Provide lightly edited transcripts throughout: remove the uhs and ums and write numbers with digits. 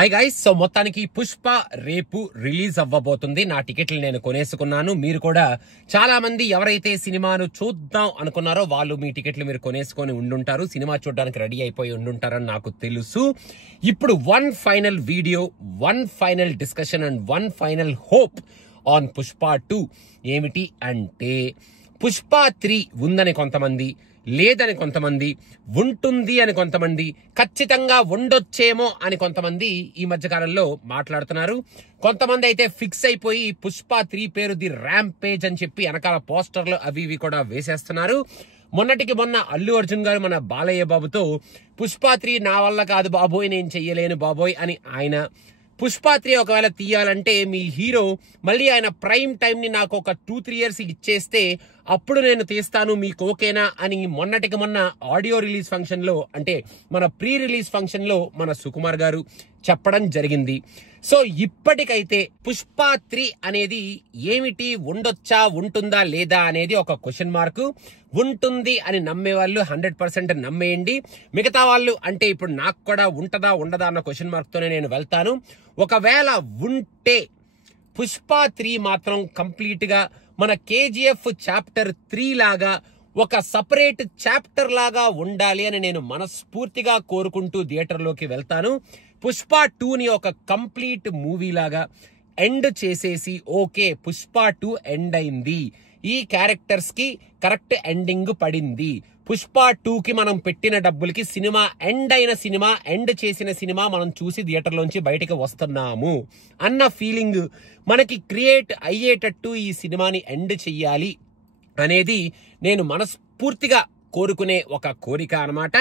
Hi guys, so మొత్తానికి పుష్ప రేపు release అవ్వబోతుంది. నా టికెట్లు నేను కొనేసుకున్నాను. మీరు కూడా చాలా మంది ఎవరైతే సినిమాను చూద్దాం అనుకున్నారో వాళ్ళు మీ టికెట్లు మీరు కొనేసుకొని ఉండుంటారు. సినిమా చూడడానికి రెడీ అయిపోయి ఉండుంటారని నాకు తెలుసు. ఇప్పుడు one final video, one final discussion and one final hope on Pushpa 2 ఏమిటి అంటే, పుష్ప 3 ఉందని కొంతమంది, లేదని కొంతమంది, ఉంటుంది అని కొంతమంది, ఖచ్చితంగా ఉండొచ్చేమో అని కొంతమంది ఈ మధ్యకాలంలో మాట్లాడుతున్నారు. కొంతమంది అయితే ఫిక్స్ అయిపోయి పుష్ప 3 పేరు ది ర్యాంపేజ్ అని చెప్పి వెనకాల పోస్టర్లు అవి ఇవి కూడా వేసేస్తున్నారు. మొన్నటికి మొన్న అల్లు అర్జున్ గారు మన బాలయ్య బాబుతో పుష్ప 3 నా వల్ల కాదు బాబోయ్, నేను చెయ్యలేను బాబోయ్ అని ఆయన, పుష్ప 3 ఒకవేళ తీయాలంటే మీ హీరో మళ్ళీ ఆయన ప్రైమ్ టైం ని నాకు ఒక 2-3 ఇయర్స్ ఇచ్చేస్తే అప్పుడు నేను తీస్తాను, మీకు ఓకేనా అని మొన్నటికి మొన్న ఆడియో రిలీజ్ ఫంక్షన్ లో, అంటే మన ప్రీ రిలీజ్ ఫంక్షన్ లో మన సుకుమార్ గారు చెప్పడం జరిగింది. సో ఇప్పటికైతే పుష్ప 3 అనేది ఏమిటి, ఉండొచ్చా, ఉంటుందా లేదా అనేది ఒక క్వశ్చన్ మార్క్. ఉంటుంది అని నమ్మే వాళ్ళు 100% నమ్మేయండి. మిగతా వాళ్ళు అంటే ఇప్పుడు నాకు కూడా ఉంటదా ఉండదా అన్న క్వశ్చన్ మార్క్ తోనే నేను వెళ్తాను. ఒకవేళ ఉంటే పుష్ప 3 మాత్రం కంప్లీట్ గా మన KGF చాప్టర్ 3 లాగా ఒక సపరేట్ చాప్టర్ లాగా ఉండాలి అని నేను మనస్ఫూర్తిగా కోరుకుంటూ థియేటర్లోకి వెళ్తాను. పుష్ప 2ని ఒక కంప్లీట్ మూవీ లాగా ఎండ్ చేసేసి, ఓకే పుష్ప 2 ఎండ్ అయింది, ఈ క్యారెక్టర్స్ కి కరెక్ట్ ఎండింగ్ పడింది, పుష్ప 2కి మనం పెట్టిన డబ్బులకి సినిమా ఎండ్ అయిన సినిమా, ఎండ్ చేసిన సినిమా మనం చూసి థియేటర్లోంచి బయటకు వస్తున్నాము అన్న ఫీలింగ్ మనకి క్రియేట్ అయ్యేటట్టు ఈ సినిమాని ఎండ్ చెయ్యాలి అనేది నేను మనస్ఫూర్తిగా కోరుకునే ఒక కోరిక అన్నమాట.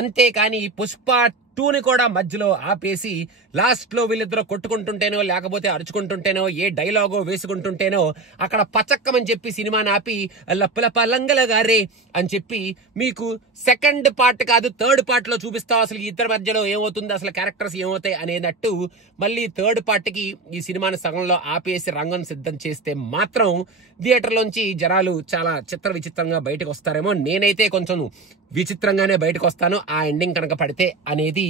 అంతేకాని పుష్ప 2ని కూడా మధ్యలో ఆపేసి లాస్ట్ లో వీళ్ళిద్దరూ కొట్టుకుంటుంటేనో లేకపోతే అరుచుకుంటుంటేనో ఏ డైలాగో వేసుకుంటుంటేనో అక్కడ పచక్కమని చెప్పి సినిమాని ఆపి లప్పలప లంగలగారే అని చెప్పి మీకు సెకండ్ పార్ట్ కాదు థర్డ్ పార్ట్ లో చూపిస్తావు అసలు ఇద్దరి మధ్యలో ఏమవుతుంది, అసలు క్యారెక్టర్స్ ఏమవుతాయి అనేటట్టు మళ్ళీ థర్డ్ పార్ట్కి ఈ సినిమాని సగంలో ఆపేసి రంగం సిద్ధం చేస్తే మాత్రం థియేటర్లోంచి జనాలు చాలా చిత్ర విచిత్రంగా బయటకు వస్తారేమో. నేనైతే కొంచెం విచిత్రంగానే బయటకు వస్తాను ఆ ఎండింగ్ కనుక పడితే అనేది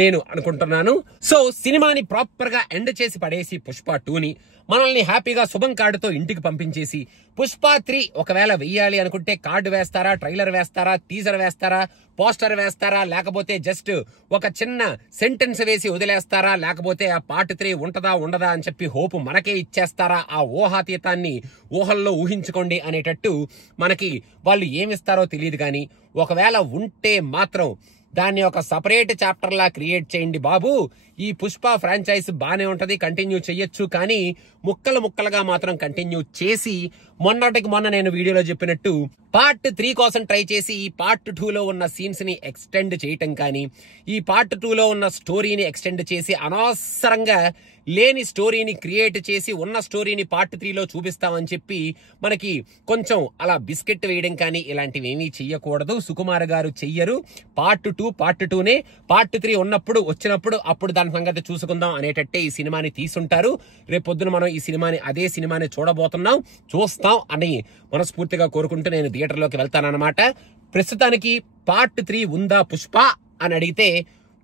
నేను అనుకుంటున్నాను. సో సినిమాని ప్రాపర్ గా ఎండ్ చేసి పడేసి పుష్ప 2ని మనల్ని హ్యాపీగా శుభం కార్డుతో ఇంటికి పంపించేసి, పుష్ప 3 ఒకవేళ వెయ్యాలి అనుకుంటే కార్డు వేస్తారా, ట్రైలర్ వేస్తారా, టీజర్ వేస్తారా, పోస్టర్ వేస్తారా, లేకపోతే జస్ట్ ఒక చిన్న సెంటెన్స్ వేసి వదిలేస్తారా, లేకపోతే ఆ పార్ట్ 3 ఉంటదా ఉండదా అని చెప్పి హోప్ మనకే ఇచ్చేస్తారా, ఆ ఊహాతీతాన్ని ఊహల్లో ఊహించుకోండి అనేటట్టు మనకి వాళ్ళు ఏమిస్తారో తెలియదు. కానీ ఒకవేళ ఉంటే మాత్రం దాన్ని ఒక సపరేట్ చాప్టర్ లా క్రియేట్ చేయండి బాబు. ఈ పుష్ప ఫ్రాంచైజ్ బానే ఉంటది, కంటిన్యూ చెయ్యొచ్చు, కానీ ముక్కలు ముక్కలుగా మాత్రం కంటిన్యూ చేసి మొన్నటికి మొన్న నేను వీడియోలో చెప్పినట్టు పార్ట్ 3 కోసం ట్రై చేసి ఈ పార్ట్ 2లో ఉన్న సీన్స్ ని ఎక్స్టెండ్ చేయటం కానీ, ఈ పార్ట్ 2లో ఉన్న స్టోరీని ఎక్స్టెండ్ చేసి అనవసరంగా లేని స్టోరీని క్రియేట్ చేసి ఉన్న స్టోరీని పార్ట్ 3లో చూపిస్తామని చెప్పి మనకి కొంచెం అలా బిస్కెట్ వేయడం కానీ ఇలాంటివి ఏమీ చెయ్యకూడదు. సుకుమార్ గారు చెయ్యరు. పార్ట్ 2నే పార్ట్ 3 ఉన్నప్పుడు వచ్చినప్పుడు అప్పుడు దాని సంగతి చూసుకుందాం అనేటట్టే ఈ సినిమాని తీసుంటారు. రేపు పొద్దున మనం ఈ సినిమాని అదే సినిమాని చూడబోతున్నాం, చూస్తాం అని మనస్ఫూర్తిగా కోరుకుంటూ నేను థియేటర్లోకి వెళ్తానన్నమాట. ప్రస్తుతానికి పార్ట్ 3 ఉందా పుష్ప అని అడిగితే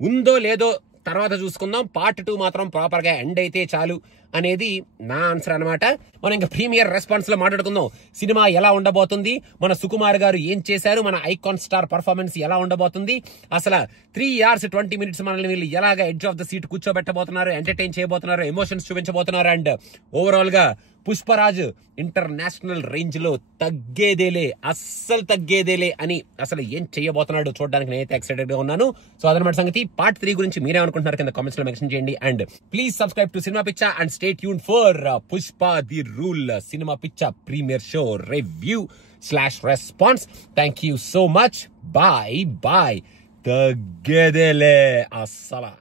ఉందో లేదో తర్వాత చూసుకుందాం. పార్ట్ 2 మాత్రం ప్రాపర్ గా ఎండ్ అయితే చాలు అనేది నా ఆన్సర్ అనమాట. మనం ఇంకా ప్రీమియర్ రెస్పాన్స్ లో మాట్లాడుకుందాం. సినిమా ఎలా ఉండబోతుంది, మన సుకుమార్ గారు ఏం చేశారు, మన ఐకాన్ స్టార్ పర్ఫార్మెన్స్ ఎలా ఉండబోతుంది, అసలు 3 hours 20 minutes మనల్ని వీళ్ళు ఎలాగా ఎడ్జ్ ఆఫ్ ద సీట్ కూర్చోబెట్టబోతున్నారు, ఎంటర్టైన్ చేయబోతున్నారు, ఎమోషన్స్ చూపించబోతున్నారు, అండ్ ఓవరాల్ గా పుష్పరాజ్ ఇంటర్నేషనల్ రేంజ్ లో తగ్గేదేలే, అస్సలు తగ్గేదేలే అని అసలు ఏం చేయబోతున్నాడు చూడడానికి నేనైతే ఎక్సైటెడ్ గా ఉన్నాను. సో అదనమాట సంగతి. పార్ట్ 3 గురించి మీరేమనుకుంటున్నారు కింద కామెంట్స్ లో మెన్షన్ చేయండి. And please subscribe to cinema Pichcha and stay tuned for Pushpa the rule cinema Pichcha premiere show review response. Thank you so much. Bye bye. తగ్గేదేలే. అస్సలా.